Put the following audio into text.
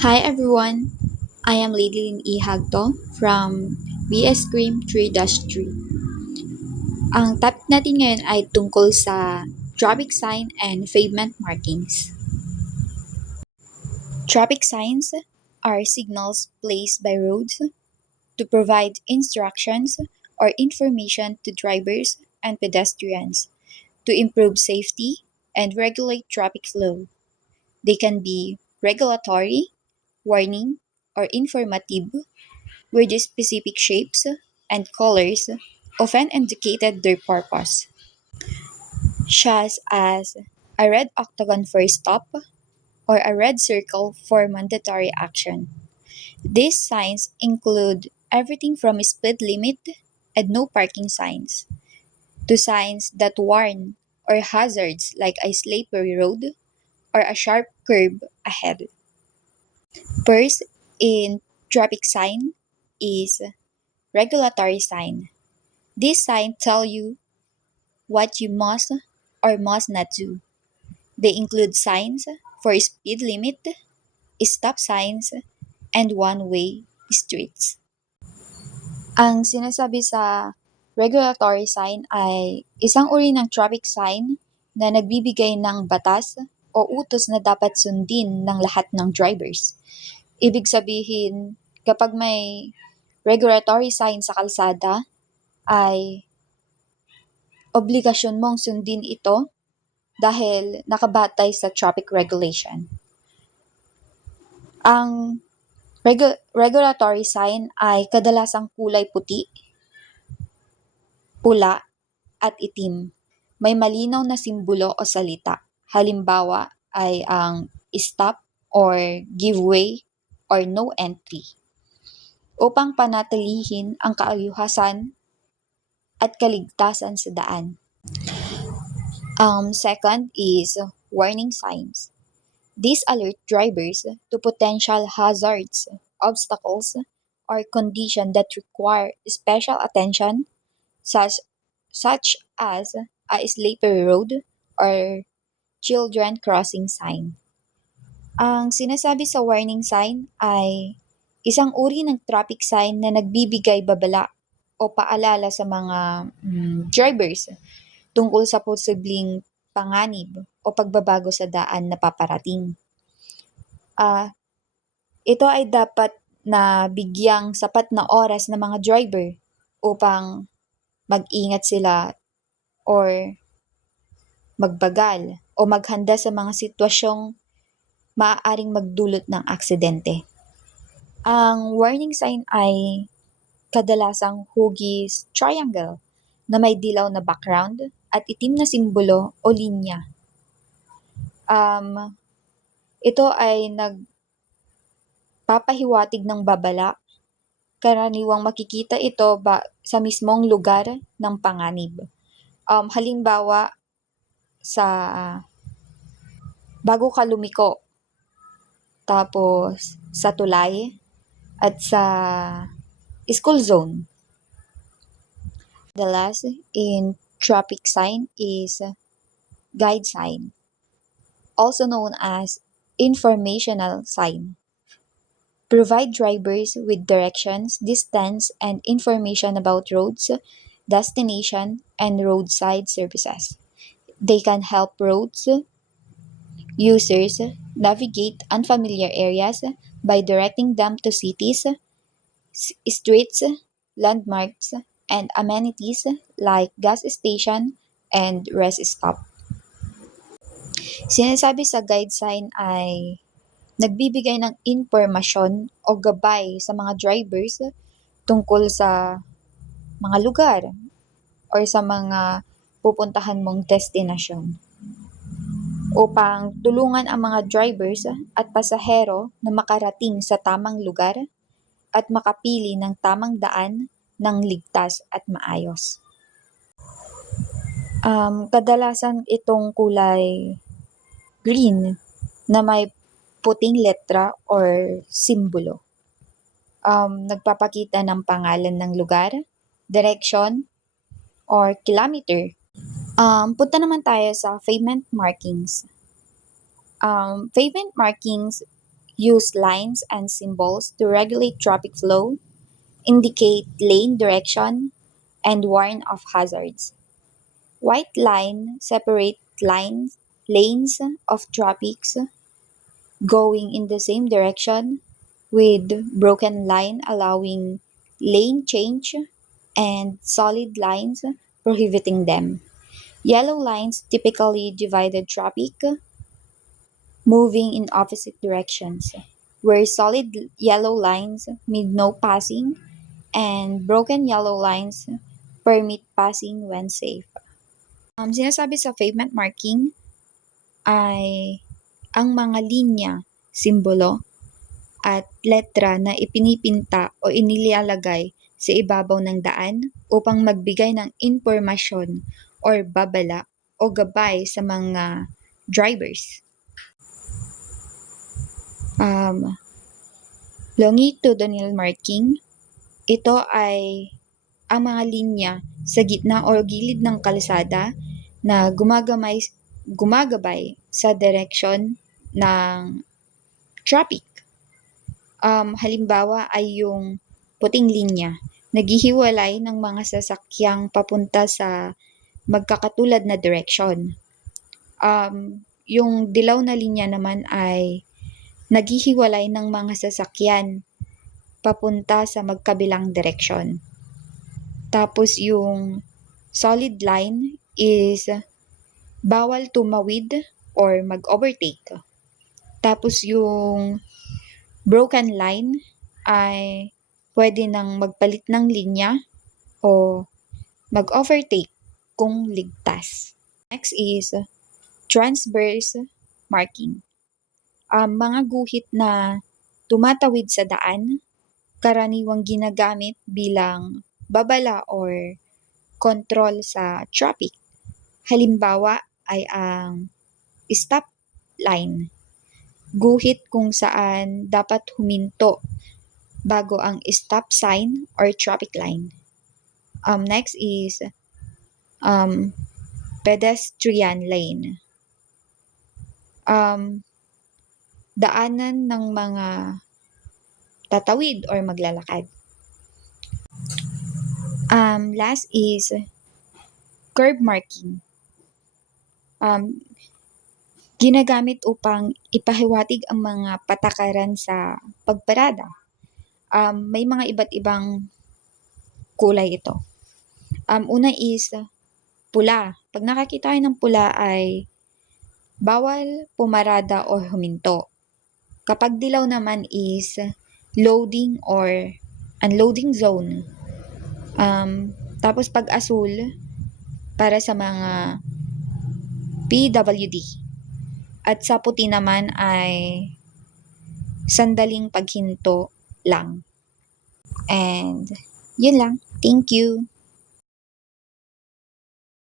Hi everyone, I am Lady Lynn E. Hagto from BS Cream 3-3. Ang topic natin ngayon ay tungkol sa traffic sign and pavement markings. Traffic signs are signals placed by roads to provide instructions or information to drivers and pedestrians to improve safety and regulate traffic flow. They can be regulatory, warning, or informative, where the specific shapes and colors often indicated their purpose, such as a red octagon for stop or a red circle for mandatory action. These signs include everything from speed limit and no parking signs to signs that warn or hazards like a slippery road or a sharp curve ahead. First, in traffic sign is regulatory sign. These signs tell you what you must or must not do. They include signs for speed limit, stop signs, and one-way streets. Ang sinasabi sa regulatory sign ay isang uri ng traffic sign na nagbibigay ng batas o utos na dapat sundin ng lahat ng drivers. Ibig sabihin, kapag may regulatory sign sa kalsada, ay obligasyon mong sundin ito dahil nakabatay sa traffic regulation. Ang regulatory sign ay kadalasang kulay puti, pula, at itim. May malinaw na simbolo o salita. Halimbawa ay ang stop or give way or no entry. Upang panatilihin ang kaayusan at kaligtasan sa daan. Second is warning signs. These alert drivers to potential hazards, obstacles, or conditions that require special attention, such as a slippery road or children crossing sign. Ang sinasabi sa warning sign ay isang uri ng traffic sign na nagbibigay babala o paalala sa mga drivers tungkol sa posibleng panganib o pagbabago sa daan na paparating. Ito ay dapat na bigyang sapat na oras ng mga driver upang mag-ingat sila or magbagal o maghanda sa mga sitwasyong maaaring magdulot ng aksidente. Ang warning sign ay kadalasang hugis triangle na may dilaw na background at itim na simbolo o linya. Ito ay nagpapahiwatig ng babala. Karaniwang makikita ito sa mismong lugar ng panganib. Halimbawa, sa bago ka lumiko, tapos sa tulay, at sa school zone. The last in traffic sign is guide sign, also known as informational sign. Provide drivers with directions, distance, and information about roads, destination, and roadside services. They can help roads users navigate unfamiliar areas by directing them to cities, streets, landmarks, and amenities like gas station and rest stop. Sinasabi sa guide sign ay nagbibigay ng impormasyon o gabay sa mga drivers tungkol sa mga lugar or sa mga pupuntahan mong destinasyon upang tulungan ang mga drivers at pasahero na makarating sa tamang lugar at makapili ng tamang daan ng ligtas at maayos. Kadalasan itong kulay green na may puting letra or simbolo. Nagpapakita ng pangalan ng lugar, direction, or kilometer. Punta naman tayo sa pavement markings. Pavement markings, use lines and symbols to regulate traffic flow, indicate lane direction, and warn of hazards. White line separate lanes of traffic going in the same direction, with broken line allowing lane change and solid lines prohibiting them. Yellow lines typically divided traffic moving in opposite directions, where solid yellow lines mean no passing and broken yellow lines permit passing when safe. Sinasabi sa pavement marking ay ang mga linya, simbolo, at letra na ipinipinta o inilalagay sa ibabaw ng daan upang magbigay ng impormasyon or babala o gabay sa mga drivers. Longitudinal marking, ito ay ang mga linya sa gitna o gilid ng kalsada na gumagabay sa direksyon ng traffic. Halimbawa ay yung puting linya, naghihiwalay ng mga sasakyang papunta sa magkakatulad na direksyon. Yung dilaw na linya naman ay naghihiwalay ng mga sasakyan papunta sa magkabilang direksyon. Tapos yung solid line is bawal tumawid or mag-overtake. Tapos yung broken line ay pwede nang magpalit ng linya o mag-overtake kung ligtas. Next is transverse marking. Mga guhit na tumatawid sa daan, karaniwang ginagamit bilang babala or control sa traffic. Halimbawa ay ang stop line, guhit kung saan dapat huminto bago ang stop sign or traffic line. Next is pedestrian lane. Daanan ng mga tatawid or maglalakad. Last is curb marking. Ginagamit upang ipahiwatig ang mga patakaran sa pagparada. May mga iba't ibang kulay ito. Una is pula. Pag nakakita kayo ng pula ay bawal pumarada o huminto. Kapag dilaw naman is loading or unloading zone. Tapos pag asul, para sa mga PWD. At sa puti naman ay sandaling paghinto lang. And yun lang. Thank you.